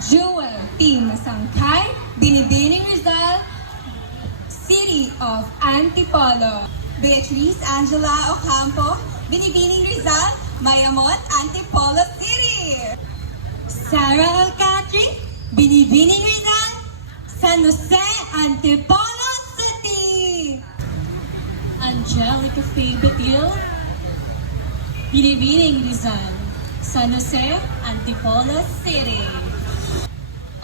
Jewel T. Masangkay, Binibining Rizal, City of Antipolo. Beatrice Angela Ocampo, Binibining Rizal, Mayamot, Antipolo City. Sarah Alcatri, Binibining Rizal, San Jose, Antipolo City. Angelica Faye Betil, Binibining Rizal, San Jose, Antipolo City.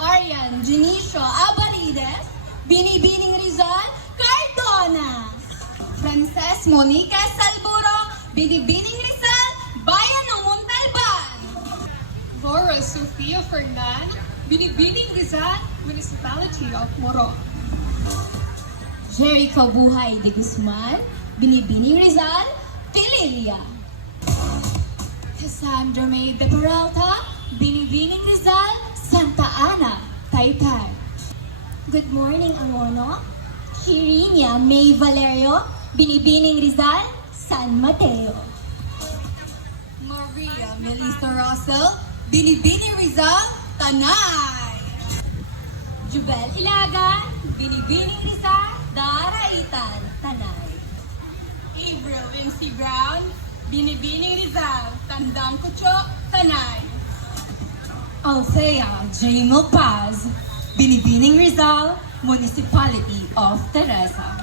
Arian Junicio Abarides, Binibining Rizal, Cardona. Frances Monica Salburo, Binibining Rizal, Bayan ng Montalban. Laura Sofia Fernan, Binibining Rizal, Municipality of Moro. Jerry Kabuhay de Guzman, Binibining Rizal, Pililia. Cassandra May de Peralta, Binibining Rizal, Santa Ana, Taytay. Good morning, Angono. Chirinia May Valerio, Binibining Rizal, San Mateo. Maria Melissa Russell, Binibining Rizal, Tanay. Jubel Ilagan, Binibining Rizal, Daraitan, Tanay. April Lindsay Brown, Binibining Rizal, Tandang Kucho, Tanay. Althea J. Paz, Binibining Rizal, Municipality of Teresa.